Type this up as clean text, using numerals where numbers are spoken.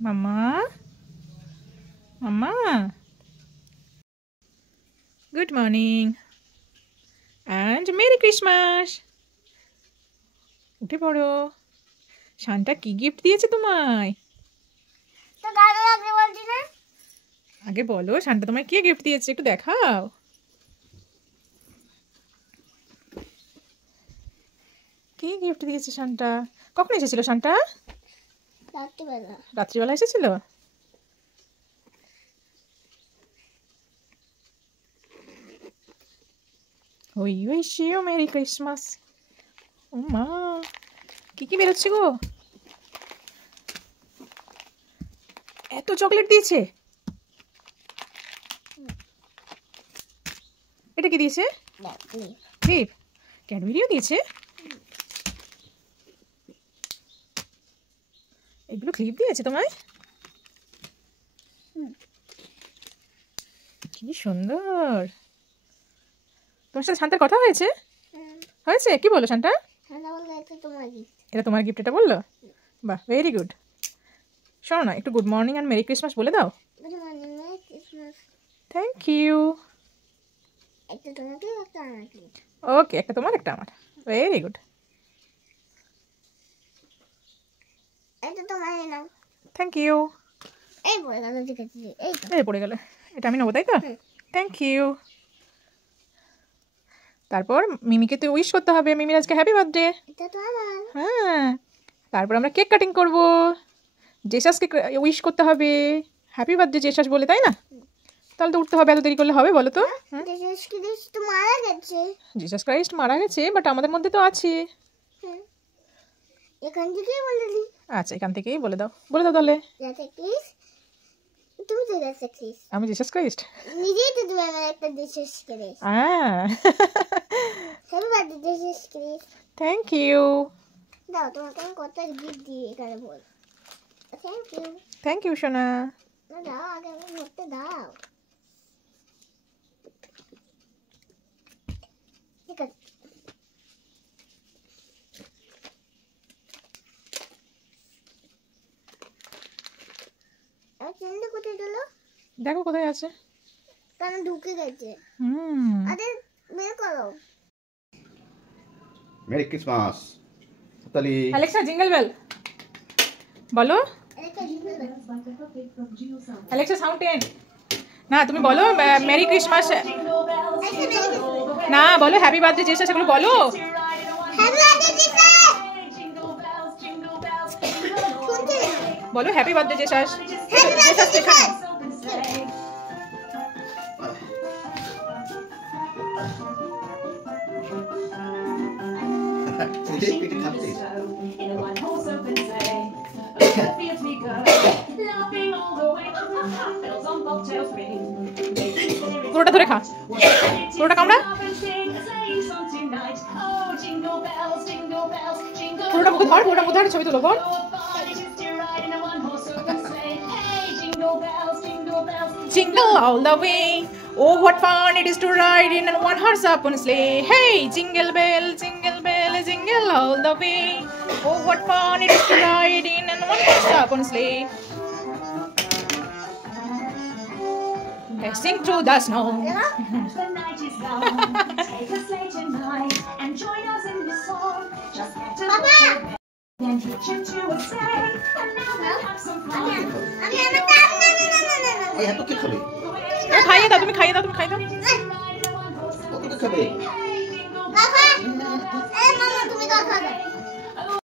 Mama? Mama? Good morning. And Merry Christmas. উঠে পড়ো। শান্তা কি গিফট দিয়েছে তোমায়? তো গাড়ি লাগবে বলছি না? আগে বলো শান্তা তোমায় কি গিফট দিয়েছে একটু দেখাও। কি গিফট দিয়েছে শান্তা? কখন এসেছিল শান্তা? রাত্রিবেলা। রাত্রিবেলা এসেছিল? ওই ওই শিও মেরি ক্রিসমাস। ও মা, কি বেরোচ্ছে গো? এত চকলেট দিয়েছে? এটা কি দিয়েছে? ক্লিপ। ক্যাডবেরিও দিয়েছে? এগুলো ক্লিপ দিয়েছে তোমায়? কি সুন্দর। তোমার সাথে শান্তার কথা হয়েছে? হয়েছে? কি বললো শান্তা? এটা তোমার গিফট, এটা বললো? বাহ, ভেরি গুড। শোনো না, একটু good morning and merry Christmas বলে দাও। Good morning, merry Christmas. Thank you. একটা তোমাকে, একটা আমাকে। ওকে, একটা তোমার একটা আমার। Very good. এটা তোমার নাও। Thank you. এই পড়ে গেল, ঠিক আছে। এই পড়ে গেল, এটা আমি নেবো তাই তো? Thank you. তারপর মিমিকে তো উইশ করতে হবে, মিমির আজকে হ্যাপি বার্থডে। এটা তো আমার। হ্যাঁ, তারপর আমরা কেক কাটিং করব। জেসাসকে উইশ করতে হবে হ্যাপি বার্থডে জেসাস বলে, তাই না? তাহলে তো উঠতে হবে, এত দেরি করলে হবে বলো তো? জেসাস ক্রাইস্ট তো মারা গেছে। জিসাস ক্রাইস্ট মারা গেছে, বাট আমাদের মধ্যে তো আছে। এখান থেকেই বলে দিই। আচ্ছা, এখান থেকেই বলে দাও, বলে দাও তাহলে। তুমি তো জেসাস ক্রাইস্ট। আমি জিসাস ক্রাইস্ট নিজেই তো তুমি আমার একটা Jesus Christ. Happy birthday Jesus Christ. Thank you. দাও, তোমাকে আমি কত গিফট দিই এখানে বল। Thank you. থ্যাংক ইউ সোনা। না দাও, আগে আমি ধরতে দাও। ঠিক আছে। চেনটা কোথায় গেল? দেখো কোথায় আছে। কানে ঢুকে গেছে। আরে বের করো। Merry Christmas. তালি অ্যালেক্সা, জিঙ্গল বেল বলো। Alexa, sound 10। না, তুমি বলো মেরি ক্রিসমাস। না, বলো হ্যাপি বার্থডে জেসাস, সেগুলো বলো। Happy birthday Jesus. বলো happy birthday Jesus. Happy birthday Jesus. পুরোটা ধরে খা, পুরোটা কামড়া, পুরোটা মুখে ধর, পুরোটা মুখে ধর, ছবি তুলো। Jingle all the way, oh what fun it is to ride in one horse open sleigh. Hey, jingle bell, jingle all the way, oh what fun it is to ride in one horse open sleigh. Racing through the snow. The night is long. Take a sleigh tonight and join us in this song. Just get a Papa. then hitch it to a sleigh, and now we'll have some fun. আমি আমার দাম না। এই এত কি খাবে? খাইয়ে দাও, তুমি খাইয়ে দাও, তুমি খাইয়ে দাও। কত খাবে? কাকা, এই মামা তুমি কাকা দাও।